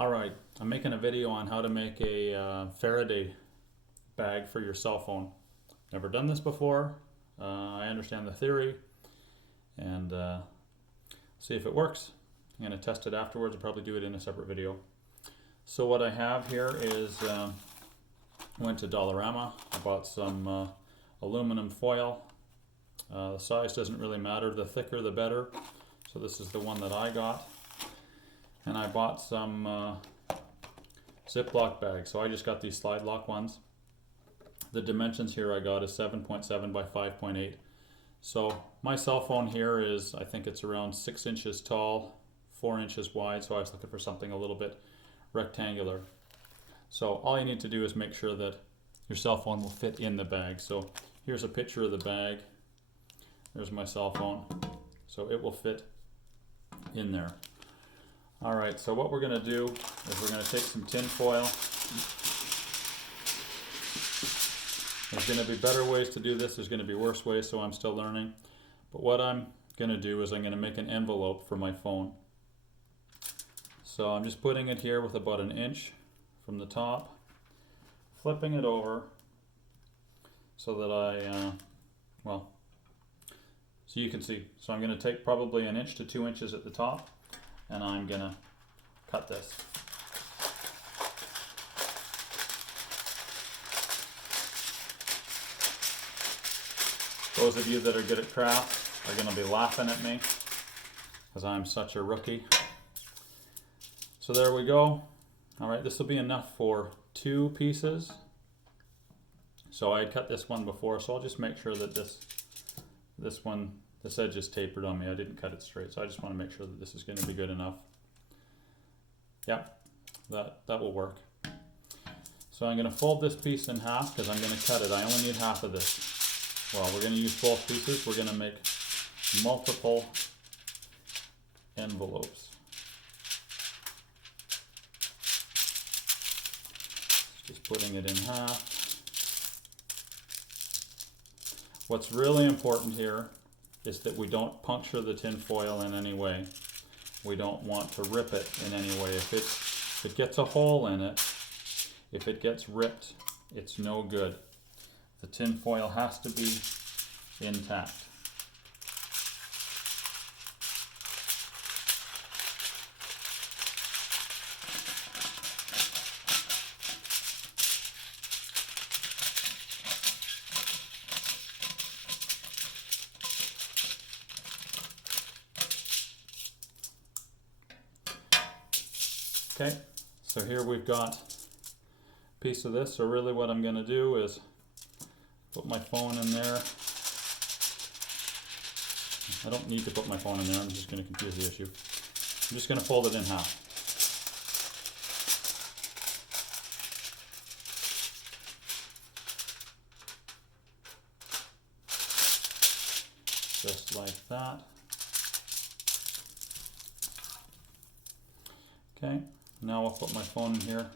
Alright, I'm making a video on how to make a Faraday bag for your cell phone. Never done this before. I understand the theory and see if it works. I'm going to test it afterwards. I'll probably do it in a separate video. So what I have here is, I went to Dollarama. I bought some aluminum foil. The size doesn't really matter. The thicker the better. So this is the one that I got. And I bought some Ziploc bags. So I just got these slide lock ones. The dimensions here I got is 7.7 by 5.8. So my cell phone here is, I think it's around 6 inches tall, 4 inches wide. So I was looking for something a little bit rectangular. So all you need to do is make sure that your cell phone will fit in the bag. So here's a picture of the bag. There's my cell phone. So it will fit in there. Alright, so what we're going to do is we're going to take some tin foil. There's going to be better ways to do this, there's going to be worse ways, so I'm still learning. But what I'm going to do is I'm going to make an envelope for my phone. So I'm just putting it here with about 1 inch from the top, flipping it over so that so you can see. So I'm going to take probably 1 inch to 2 inches at the top, and I'm going to cut this. Those of you that are good at craft are going to be laughing at me because I'm such a rookie. So there we go. Alright, this will be enough for 2 pieces. So I had cut this one before, so I'll just make sure that this edge is tapered on me. I didn't cut it straight, so I just want to make sure that this is going to be good enough. Yep, that will work. So I'm going to fold this piece in half because I'm going to cut it. I only need half of this. Well, we're going to use both pieces. We're going to make multiple envelopes. Just putting it in half. What's really important here is that we don't puncture the tin foil in any way. We don't want to rip it in any way. If it gets a hole in it, if it gets ripped, it's no good. The tin foil has to be intact. Okay, so here we've got a piece of this. So really what I'm going to do is put my phone in there. I don't need to put my phone in there, I'm just going to confuse the issue. I'm just going to fold it in half. Just like that. Okay, now I'll put my phone in here,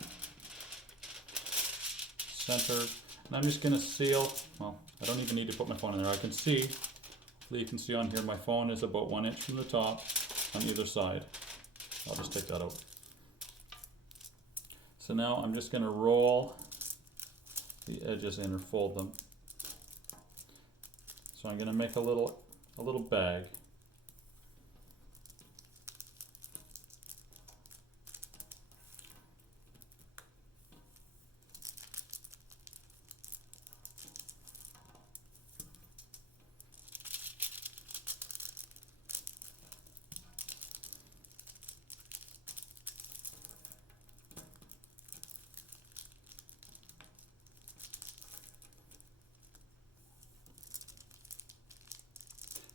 centered, and I'm just going to seal. Well, I don't even need to put my phone in there. I can see, hopefully you can see on here, my phone is about 1 inch from the top on either side. I'll just take that out. So now I'm just going to roll the edges in or fold them. So I'm going to make a little bag.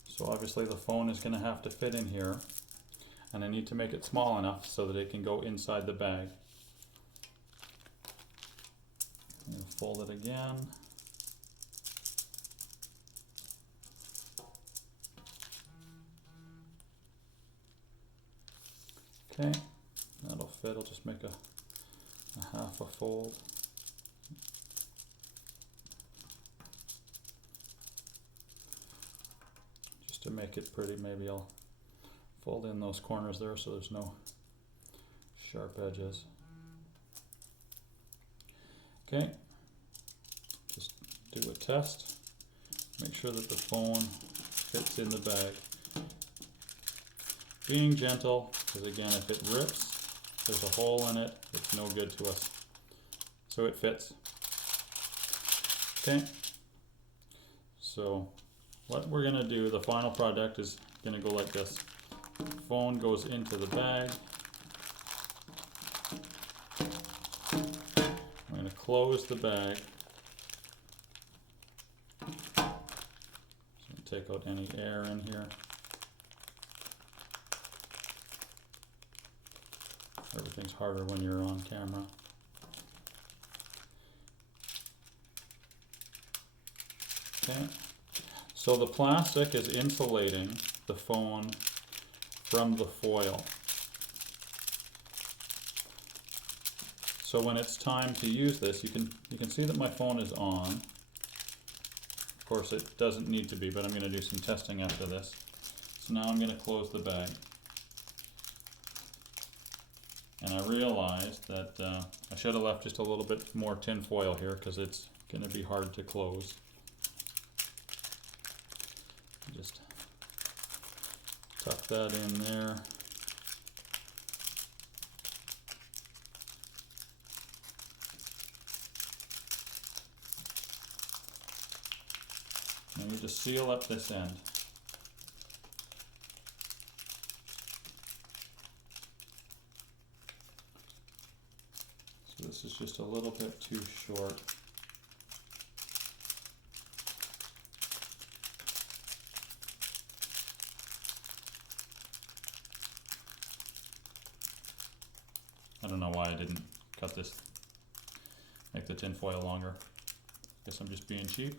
So obviously the phone is going to have to fit in here, and I need to make it small enough so that it can go inside the bag. I'm going to fold it again. Okay, that'll fit. I'll just make a half a fold. To make it pretty, maybe I'll fold in those corners there so there's no sharp edges. Okay, just do a test. Make sure that the phone fits in the bag. Being gentle, because again, if it rips, there's a hole in it, it's no good to us. So it fits. Okay, so what we're gonna do, the final product is gonna go like this. The phone goes into the bag. I'm gonna close the bag. So take out any air in here. Everything's harder when you're on camera. Okay, so the plastic is insulating the phone from the foil. So when it's time to use this, you can see that my phone is on. Of course, it doesn't need to be, but I'm going to do some testing after this. So now I'm going to close the bag. And I realized that I should have left just a little bit more tin foil here because it's going to be hard to close. Just tuck that in there. And you just seal up this end. So this is just a little bit too short. I don't know why I didn't cut this, make the tin foil longer. Guess I'm just being cheap.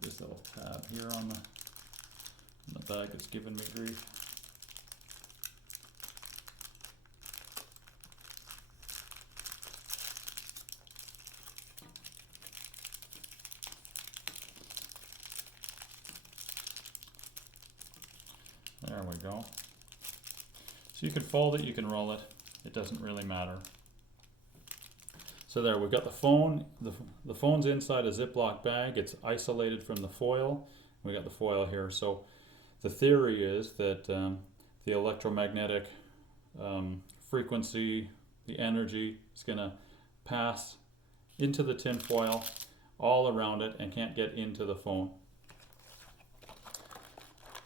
This little tab here on the bag that's giving me grief. There we go. So you can fold it, you can roll it, it doesn't really matter. So there, we've got the phone. The phone's inside a Ziploc bag. It's isolated from the foil. We got the foil here. So the theory is that the electromagnetic frequency, the energy, is going to pass into the tin foil all around it and can't get into the phone.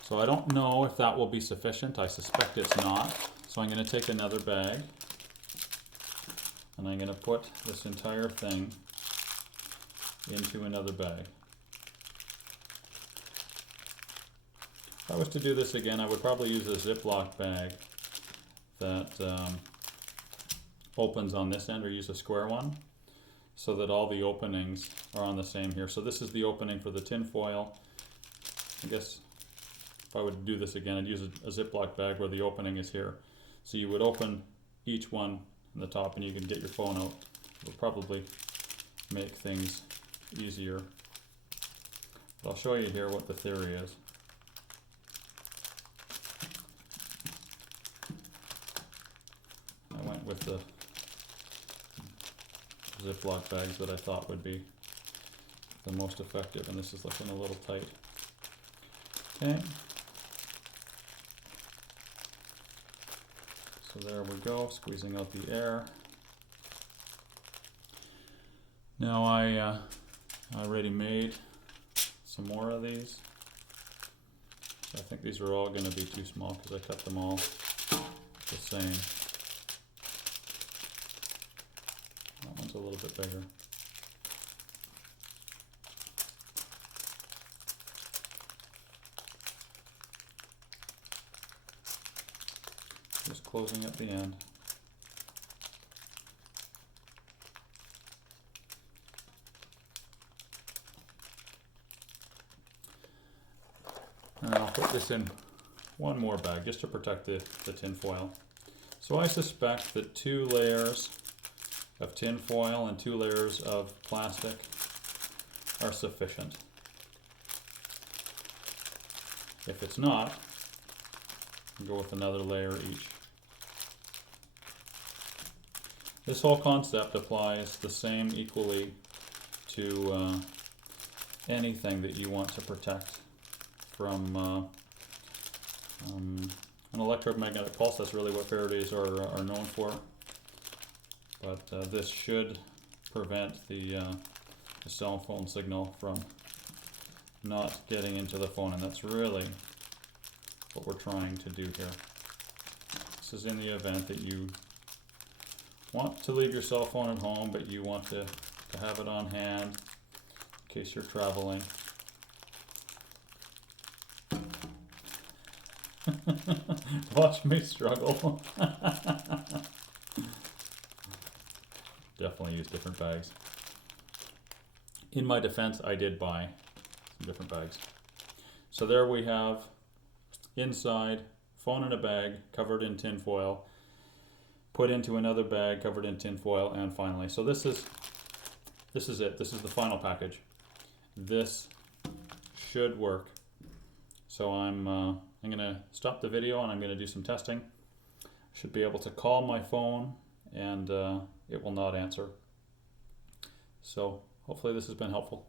So I don't know if that will be sufficient. I suspect it's not. So I'm going to take another bag and I'm going to put this entire thing into another bag. If I was to do this again, I would probably use a Ziploc bag that opens on this end, or use a square one so that all the openings are on the same here. So this is the opening for the tin foil. I guess if I would do this again, I'd use a Ziploc bag where the opening is here. So you would open each one in the top and you can get your phone out. It'll probably make things easier. But I'll show you here what the theory is. I went with the Ziploc bags that I thought would be the most effective, and this is looking a little tight. Okay. So there we go, squeezing out the air. Now I already made some more of these. I think these are all going to be too small because I cut them all the same. That one's a little bit bigger. Just closing at the end. And I'll put this in one more bag just to protect the tin foil. So I suspect that 2 layers of tin foil and 2 layers of plastic are sufficient. If it's not, Go with another layer each. This whole concept applies the same equally to anything that you want to protect from an electromagnetic pulse. That's really what Faradays are known for. But this should prevent the cell phone signal from not getting into the phone, and that's really what we're trying to do here. This is in the event that you want to leave your cell phone at home, but you want to have it on hand in case you're traveling. Watch me struggle. Definitely use different bags. In my defense, I did buy some different bags. So there we have inside, phone in a bag covered in tin foil, put into another bag covered in tin foil, and finally, so this is it. This is the final package. This should work. So I'm gonna stop the video and I'm gonna do some testing. Should be able to call my phone and it will not answer. So hopefully this has been helpful.